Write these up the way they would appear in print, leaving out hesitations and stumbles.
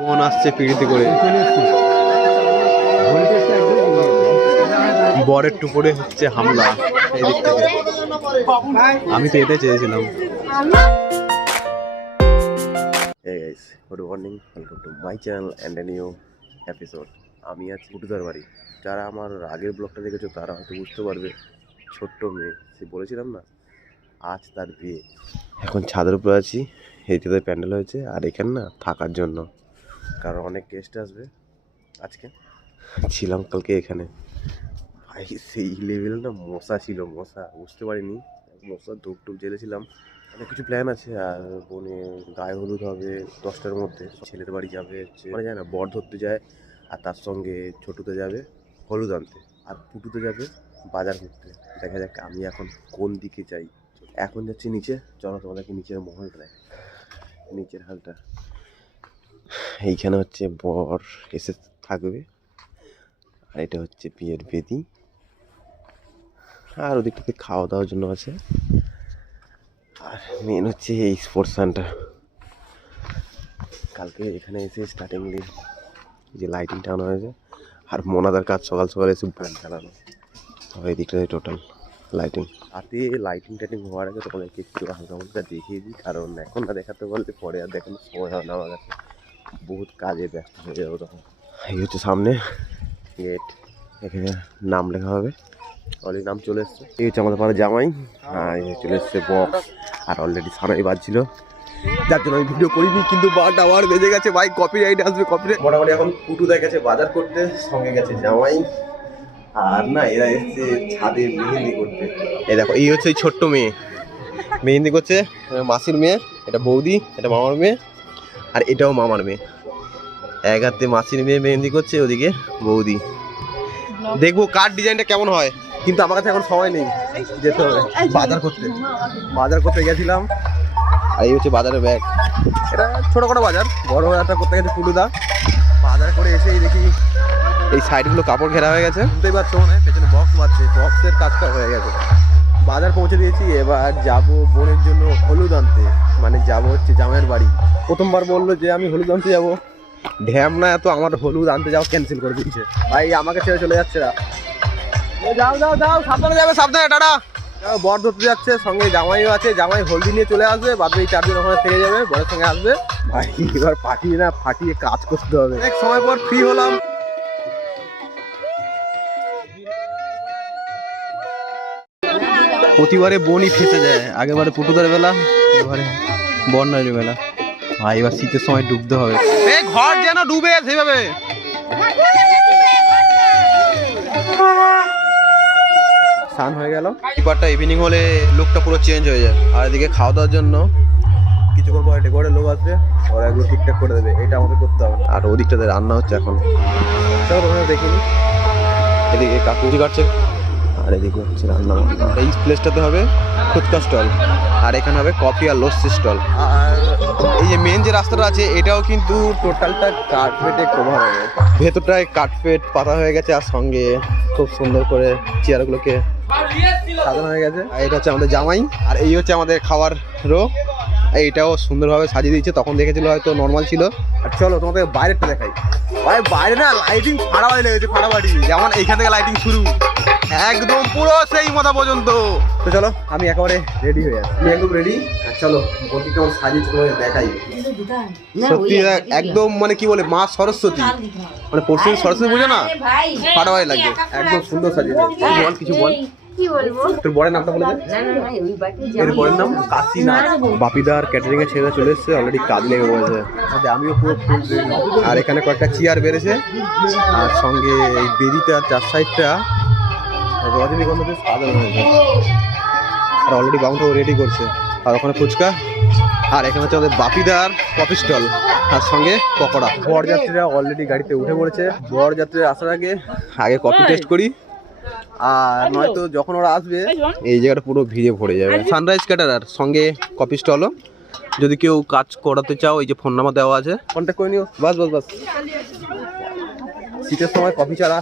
বোন আসছে পিড়িতে করে, বরের টুপুরে হচ্ছে হামলা এই দিক থেকে। আমি তো এটাই চেয়েছিলাম। Hey guys, good morning. Welcome to my channel and a new episode. আমি আছি পুটুদার বাড়ি। যারা আমার আগের ব্লগটা দেখেছো তারা হয়তো বুঝতে পারবে, ছোট্ট মেয়ে সে বলেছিলাম না আজ তার বিয়ে। এখন ছাদের উপরে আছি, এইটাতে প্যান্ডেল হয়েছে আর এখানে না থাকার জন্য, কারণ অনেক গেস্ট আসবে আজকে। ছিলাম কালকে এখানে, ভাই সেই লেভেল না মশা ছিল, মশা বুঝতে পারিনি, মশা ধূপ টুপ জ্বেলেছিলাম। অনেক কিছু প্ল্যান আছে, আর বোনে গায়ে হলুদ হবে 10টার মধ্যে, ছেলের বাড়ি যাবে মানে যায় না বর ধরতে যায়, আর তার সঙ্গে ছোটুতে যাবে হলুদ আনতে, আর পুটুতে যাবে বাজার করতে। দেখা যাক আমি এখন কোন দিকে যাই। এখন যাচ্ছি নিচে, চলো তোমাদেরকে নিচের মহলটা, নিচের হালটা। এইখানে হচ্ছে বর এসে থাকবে, আর এটা হচ্ছে বিয়ের বেদি, আর ওদিকটাতে খাওয়া দাওয়ার জন্য আছে। আর মেন হচ্ছে এই স্পোর্টস সানটা। কালকে এখানে এসে স্টার্টিংলি যে লাইটিং টানো হয়েছে, আর মোনাদার কাজ সকাল সকাল এসে ব্র্যান্ড চালানো, এই দিকটাতে টোটাল লাইটিং। রাতে লাইটিং টাইটিং হওয়ার আগে তোমাদেরকে একটু হালকা হালকা দেখিয়ে দিই, কারণ এখন না দেখাতে বললে পরে আর দেখানোর সময় হয় না আমার কাছে, বহুত কাজে ব্যস্ত হয়ে যাবো তখন। এই হচ্ছে সামনে গেট, এখানে নাম লেখা হবে, অলরেডি নাম চলে এসছে। এই হচ্ছে আমাদের পাড়ার জামাই, আর চলে এসছে বক্স, আর অলরেডি সারাই বাজছিল, যার জন্য আমি ভিডিও করিনি, কিন্তু 12টা আবার বেজে গেছে ভাই, কপিরাইট আসবে কপিরাইট। মোটামুটি এখন পুটুদা গেছে বাজার করতে, সঙ্গে গেছে জামাই, আর না এরা এসছে ছাদে মেহেন্দি করতে। এই দেখো এই হচ্ছে এই ছোট্ট মেয়ে মেহেন্দি করছে, মাসির মেয়ে, এটা বৌদি, এটা মামার মেয়ে, আর এটাও মামার মেয়ে। এক হাতে মাসির মেয়ে মেহেন্দি করছে, ওদিকে বৌদি। দেখবো কার ডিজাইনটা কেমন হয়, কিন্তু আমার কাছে এখন সময় নেই, যেতে হবে বাজার করতে গেছিলাম। আর এই হচ্ছে বাজারের ব্যাগ, এটা ছোটখাটো বাজার, বড় বাজারটা করতে গেছে পুটুদা। বাজার করে এসেই দেখি এই সাইডগুলো কাপড় ঘেরা হয়ে গেছে, বুঝতেই পারছো মনে হয়, পেছনে বক্স বাজছে, বক্সের কাজটা হয়ে গেছে। বাজার পৌঁছে দিয়েছি, এবার যাব বোনের জন্য হলুদ আনতে, মানে যাব হচ্ছে জামাইয়ের বাড়ি। প্রথমবার বললো যে আমি হলুদ আনতে যাবো, ঢ্যাম না এত আমার হলুদ আনতে যাও ক্যান্সেল করে দিয়েছে ভাই, আমাকে ছেড়ে চলে যাচ্ছে না। যাও যাও যাও, সাবধানে যাবে, সাবধানে, টাটা। বর ধরতে যাচ্ছে, সঙ্গে জামাইও আছে, জামাই হলদি নিয়ে চলে আসবে, বাদ এই 4 দিন ওখানে থেকে যাবে, বরের সঙ্গে আসবে ভাই। এবার ফাটিয়ে না ফাটিয়ে কাজ করতে হবে। অনেক সময় পর ফ্রি হলাম। প্রতিবারে বোনই ফেসে যায়, আগেবারে পুটুদার বেলা, এবারে বন্যার বেলা। ভাই এবার শীতের সময় ডুবতে হবে, ঘর যেন ডুবে সেভাবে। স্নান হয়ে গেল, ব্যাপারটা ইভিনিং হলে লুকটা পুরো চেঞ্জ হয়ে যায়। আর এদিকে খাওয়া দাওয়ার জন্য কিছুক্ষণ পরে ডেকোরের লোক আসবে, ওরা এগুলো ঠিকঠাক করে দেবে, এটা আমাদের করতে হবে। আর ওদিকটাতে রান্না হচ্ছে এখন, ওখানে দেখিনি। এদিকে কাকুজি কাটছে, আর এদিকে হচ্ছে রান্না। এই প্লেসটাতে হবে ফুচকা স্টল, আর এখানে হবে কফি আর লস্যি স্টল। আর এই যে মেন যে রাস্তাটা আছে এটাও কিন্তু টোটালটা কার্পেটে কভার হবে, ভেতরটায় কার্পেট পাতা হয়ে গেছে, আর সঙ্গে খুব সুন্দর করে চেয়ারগুলোকে সাজানো হয়ে গেছে। আর এটা হচ্ছে আমাদের জামাই, আর এই হচ্ছে আমাদের খাবার রো, এইটাও সুন্দরভাবে সাজিয়ে দিয়েছে। তখন দেখেছিল হয়তো নর্মাল ছিল। আর চলো তোমাদের বাইরেটা দেখাই ভাই, বাইরে না লাইটিং ফাড়াবাড়ি লেগেছে, ফাড়াবাড়ি, যেমন এইখান থেকে লাইটিং শুরু একদম পুরো সেই মাথা পর্যন্ত। তো চলো আমি একেবারে রেডি হয়ে যাচ্ছি, আমি একদম রেডি। আর চলো বলতে কেমন সাজিয়েছে তোমাদের দেখাই। সত্যি একদম মানে কি বলে মা সরস্বতী, মানে পরশু সরস্বতী পুজো না, ফাটাবাড়ি লাগবে, একদম সুন্দর সাজিয়েছে। বল কিছু বল, কি বলবো, তোর বরের নামটা বলে দে। এর বরের নাম কাসিনা। বাপিদার ক্যাটারিং এর ছেলে চলে এসেছে, অলরেডি কাজ লেগে পড়েছে। আমিও পুরো ফুল রেডি। আর এখানে কয়েকটা চেয়ার বেড়েছে, আর সঙ্গে এই বেদিটা 4 সাইডটা রজনীগন্ধা দিয়ে সাজানো হয়েছে, আর অলরেডি বাউন্ডার রেডি করছে। আর ওখানে ফুচকা, আর এখানে হচ্ছে আমাদের বাপিদার কফি স্টল, আর সঙ্গে পকোড়া। বরযাত্রীরা অলরেডি গাড়িতে উঠে পড়েছে। বরযাত্রীরা আসার আগে কফি টেস্ট করি, আর নয়তো যখন ওরা আসবে এই জায়গাটা পুরো ভিড়ে ভরে যাবে। সানরাইজ ক্যাটারার সঙ্গে কফি স্টলও, যদি কেউ কাজ করাতে চাও এই যে ফোন নাম্বার দেওয়া আছে, কন্ট্যাক্ট করে নিও। বাস বাস বাস, শীতের সময় কফি ছাড়া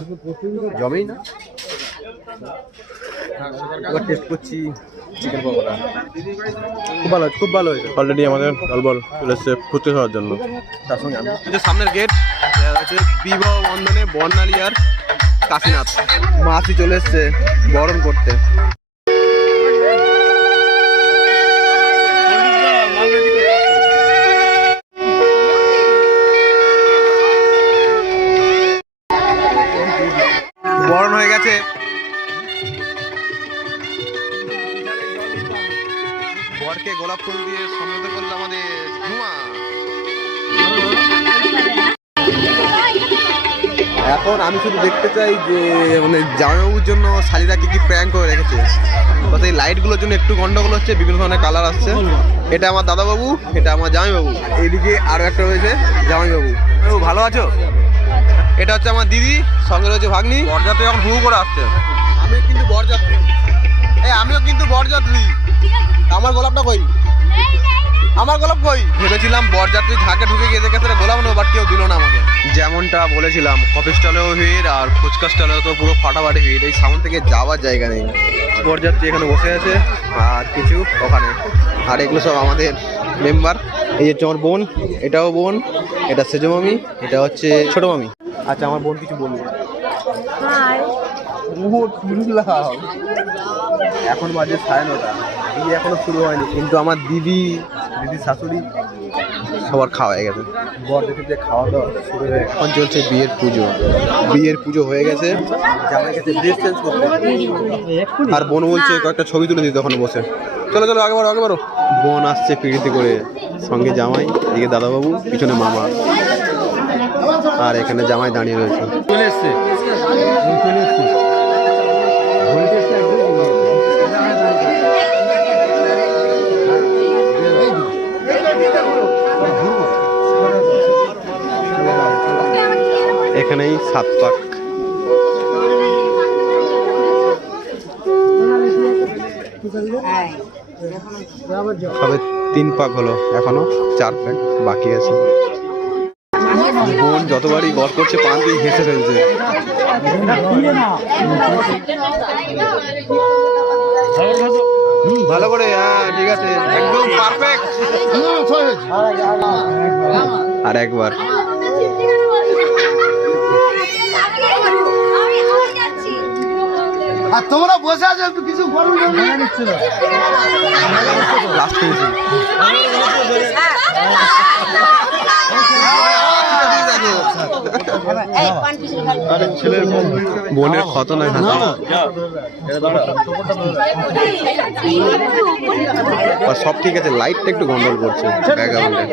জমেই না। এবার টেস্ট করছি চিকেন পকোড়া খুব ভালো হয়েছে। অলরেডি আমাদের দলবল চলে এসছে ফুচকা খাওয়ার জন্য। তার সঙ্গে আমি সামনের গেট হচ্ছে বিবাহ বন্ধনে বর্ণালী আর কাশীনাথ মাসি চলে এসছে বরণ করতে। বরণ হয়ে গেছে। বরকে গোলাপ ফুল দিয়ে সম্মত করলো আমাদের ধুমা। এখন আমি শুধু দেখতে চাই যে মানে জামাইবাবুর জন্য শালিরা কি কি প্র্যাঙ্ক করে রেখেছে। বাস এই লাইটগুলোর জন্য একটু গন্ডগোল হচ্ছে, বিভিন্ন ধরনের কালার আসছে। এটা আমার দাদাবাবু, এটা আমার জামাইবাবু, এইদিকে আরো একটা রয়েছে জামাইবাবু। ভালো আছো? এটা হচ্ছে আমার দিদি, সঙ্গে রয়েছে ভাগ্নি। বরযাত্রী এখন হু করে আসছে। আমিও কিন্তু বরযাত্রী, আমিও কিন্তু বরযাত্রী। আমার গোলাপটা কই? আমার গোলাপ কই? ভেবেছিলাম বরযাত্রী ঝাঁকে ঢুকে গিয়ে দেখে গোলাপ নেবো, বাট কেউ দিল না আমাকে। যেমনটা বলেছিলাম কফি স্টলেও ভিড় আর ফুচকা স্টলেও তো পুরো ফাটাফাটি ভিড়। এই সামনে থেকে যাওয়ার জায়গা নেই। বরযাত্রী এখানে বসে আছে আর কিছু ওখানে। আর এগুলো সব আমাদের মেম্বার। এই হচ্ছে আমার বোন, এটাও বোন, এটা সেজো মামি, এটা হচ্ছে ছোট মামি। আচ্ছা আমার বোন কিছু বলবো। এখন বাজে 9:30, বিয়ে এখনো শুরু হয়নি, কিন্তু আমার দিদি শাশুড়ি সবার খাওয়া হয়ে গেছে। বর দেখেছে খাওয়া দাওয়া শুরু হয়ে এখন চলছে বিয়ের পুজো। বিয়ের পুজো হয়ে গেছে, জামাই গেছে ড্রেস চেঞ্জ করতে। আর বোন বলছে কয়েকটা ছবি তুলে দিতে ওখানে বসে। চলো চলো আগে বারো। বোন আসছে পিড়িতে করে, সঙ্গে জামাই, এদিকে দাদাবাবু, পিছনে মামা, আর এখানে জামাই দাঁড়িয়ে রয়েছে। চলে এসছে এখানেই 7 পাক। তবে 3 পাক হলো, এখনো 4 পাক বাকি আছে। বোন যতবারই গল্প করছে পান দিয়ে হেসে ফেলছে। ভালো করে, হ্যাঁ ঠিক আছে, একদম পারফেক্ট। আর একবার আর তোমরা বসে আছো একটু কিছু করুন লাস্ট ফিনিশিং। বোনের ক্ষত নয় হাতে। সব ঠিক আছে, লাইটটা একটু গন্ডগোল করছে ব্যাকগ্রাউন্ডে।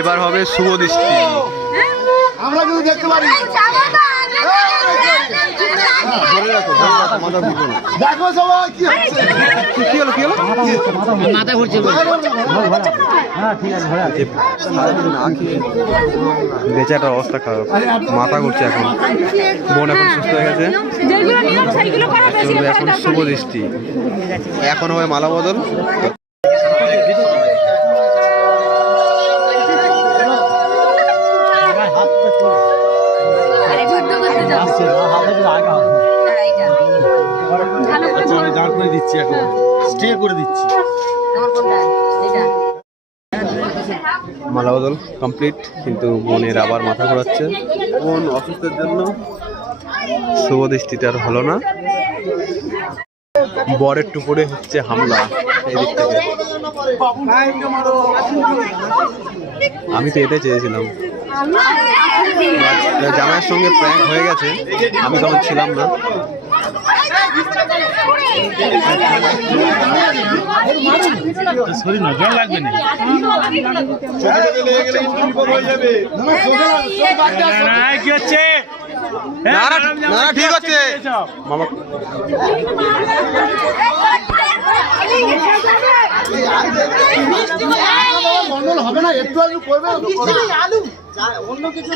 এবার হবে শুভ দৃষ্টি। আমরা কিন্তু দেখতে পারি। দেখো সবাই কি হচ্ছে। কি হলো মাথা ঘুরছে। বেচাটার অবস্থা খারাপ, মাথা ঘুরছে। এখন বোন এখন সুস্থ হয়ে গেছে। এখন শুভ দৃষ্টি, এখন হবে মালা বদল। দিচ্ছি এখন স্টে করে দিচ্ছি। মালা বদল কমপ্লিট, কিন্তু বোনের আবার মাথা ঘোরাচ্ছে। বোন অসুস্থের জন্য শুভ দৃষ্টিতে আর হলো না। বরের টুকুরে হচ্ছে হামলা এই দিক থেকে। আমি তো এটাই চেয়েছিলাম। জামাইয়ের সঙ্গে প্র্যাঙ্ক হয়ে গেছে, আমি তখন ছিলাম না। শরীর না জল লাগবে না। কি হচ্ছে? না ঠিক আছে মামা। মন্ডল হবে না, একটু আলু করবে, আলু অন্য কিছু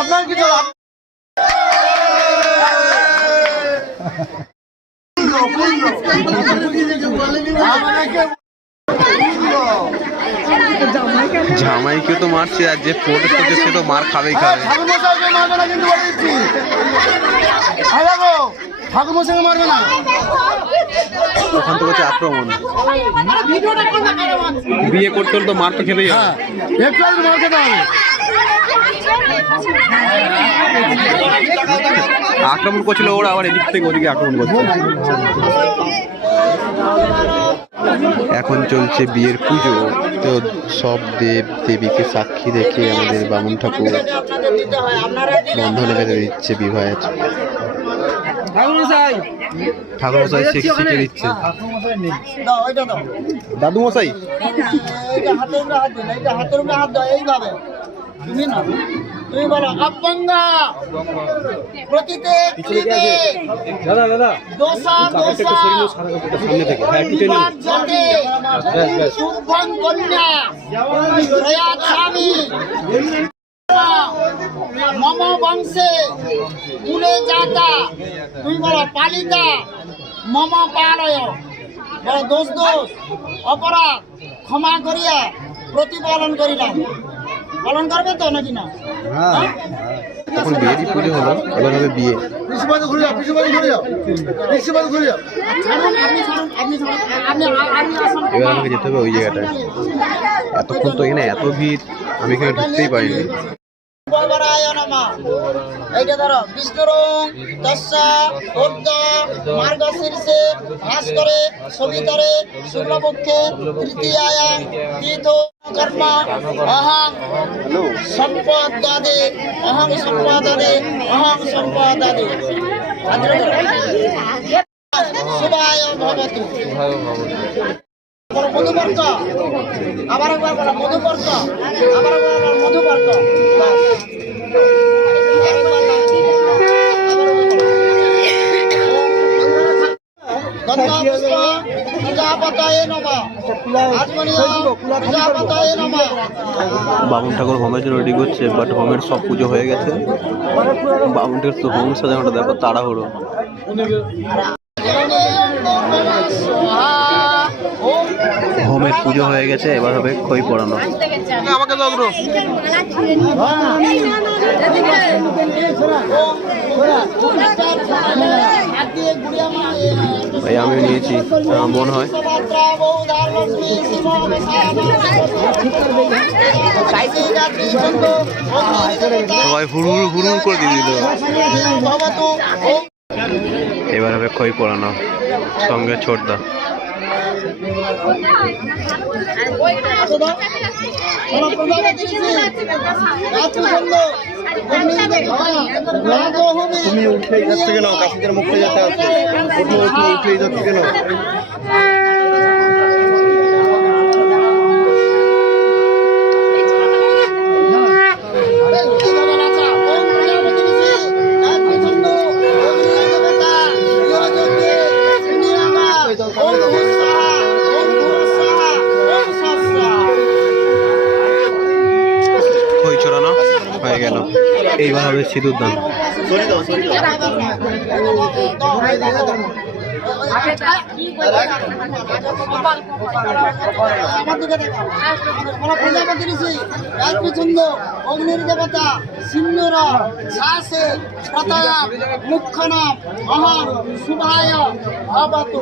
আপনার কিছু। জামাইকে তো মারছে, আর যে প্রোটেস্ট করছে সে তো মার খাবেই খাবে। ঠাকুর মশাইকে মারবে না কিন্তু বলে দিচ্ছি। আরে গো, ঠাকুর মশাইকে মারবে না। ওখান থেকে হচ্ছে আক্রমণ। বিয়ে করতে হলে তো মার তো খেতেই হবে। একটু আগে মার খেতে হবে। আক্রমণ করছিল ওরা, আবার এদিক থেকে ওদিকে আক্রমণ করছে। এখন চলছে বিয়ের পুজো, তো সব দেব দেবীকে সাক্ষী রেখে আমাদের বামুন ঠাকুর বন্ধনে বেঁধে দিচ্ছে বিবাহের। ঠাকুর মশাই শিখে দিচ্ছে। দাদু মশাই তুমি বলো আব্বাঙ্গা প্রতিতে কৃতে দোসা দোসা যাতে শুভং কন্যা প্রয়াচ্ছামি মম বংশে কুলে জাতা। তুমি বলো পালিতা মম পালয়। বলো দোষ দোষ অপরাধ ক্ষমা করিয়া প্রতিপালন করিলাম। পালন করবে তো নাকি না? এখন বিয়েরই পুজো হলো, এবার হবে বিয়ে। এবার আমাকে যেতে হবে ওই জায়গাটায়। এতক্ষণ তো এখানে এত ভিড়, আমি এখানে ঢুকতেই পারিনি। এইটা ধরো বিষ্ণুরং দশা অর্ধ মার্গশীর্ষে ভাস্করে সবিতরে শুক্লপক্ষে তৃতীয়ায়াং তীর্থ কর্ম অহং সম্পদাদে অহং সম্পদাদে অহং সম্পদাদে শুভায় ভবতু। মধুপর্ক আবার একবার বলো মধুপর্ক, আবার একবার বলো মধুপর্ক। বামুন ঠাকুর হোমের জন্য রেডি করছে, বাট হোমের সব পুজো হয়ে গেছে। বামুন ঠাকুর তো হোম সাজানোটা দেখো তাড়াহুড়ো। হোমের পুজো হয়ে গেছে, এবার হবে খই পড়ানো। আমাকে দাও ব্রো। ভাই আমিও নিয়েছি, মনে হয় সবাই হুড় হুড় করে দিয়ে দিল। এবার হবে খই পড়ানো, সঙ্গে ছোটদা। তুমি উঠে যাচ্ছে কেন? কাশিদের মুখে যেতে আছে, উঠে যাচ্ছে কেন? খই ছড়ানো হয়ে গেল, এইবার হবে সিঁদুর দান। অগ্নির দেবতা সিন্ধুর শ্বাসে প্রতাপ মুখ্যনাম অহং শুভায় ভবতু।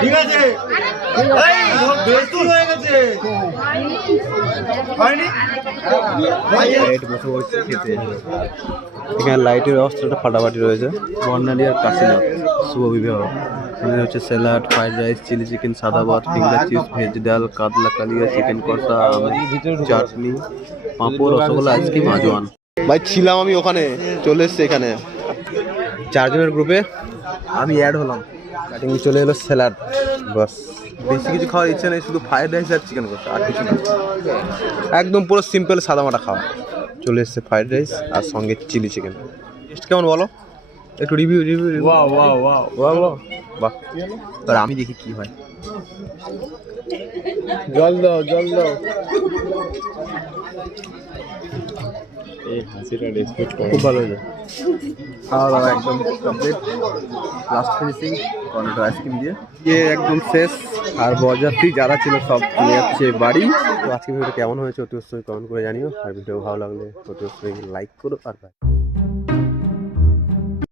ঠিক আছে, হয়ে গেছে হয়নি। এখানে লাইটের ব্যবস্থাটা ফাটাফাটি রয়েছে। বর্ণালী আর কাশীনাথ শুভ বিবাহ। এখানে হচ্ছে salad, fried rice, chilli chicken, সাদা ভাত, ফিঙ্গার চিপস, ভেজ ডাল, কাতলা কালিয়া, চিকেন কষা, চাটনি, পাঁপড়, রসগোল্লা, আইসক্রিম, আজওয়ান। ভাই ছিলাম আমি ওখানে, চলে এসছে এখানে 4 জনের গ্রুপে, আমি অ্যাড হলাম। কাটিং চলে এলো স্যালাড, বাস বেশি কিছু খাওয়ার ইচ্ছা নেই, শুধু ফ্রাইড রাইস আর চিকেন কষা, আর কিছু না। একদম পুরো সিম্পল সাদামাটা খাওয়া। চলে এসছে ফ্রাইড রাইস আর সঙ্গে চিলি চিকেন। টেস্ট কেমন বলো? একটু review review wow wow wow বাহ বাহ বাহ। আর আমি দেখি কি হয়। জল দাও জল দাও। এই হাসিটা রেসপেক্ট করো। খুব ভালো হয়েছে। খাওয়া দাওয়া একদম complete, last finishing Cornetto ice cream দিয়ে একদম শেষ। আর বরযাত্রী যারা ছিল সব চলে যাচ্ছে বাড়ি। তো আজকে ভিডিওটা কেমন হয়েছে অতি অবশ্যই কমেন্ট করে জানিও। আর ভিডিও ভালো লাগলে অতি অবশ্যই লাইক করো আর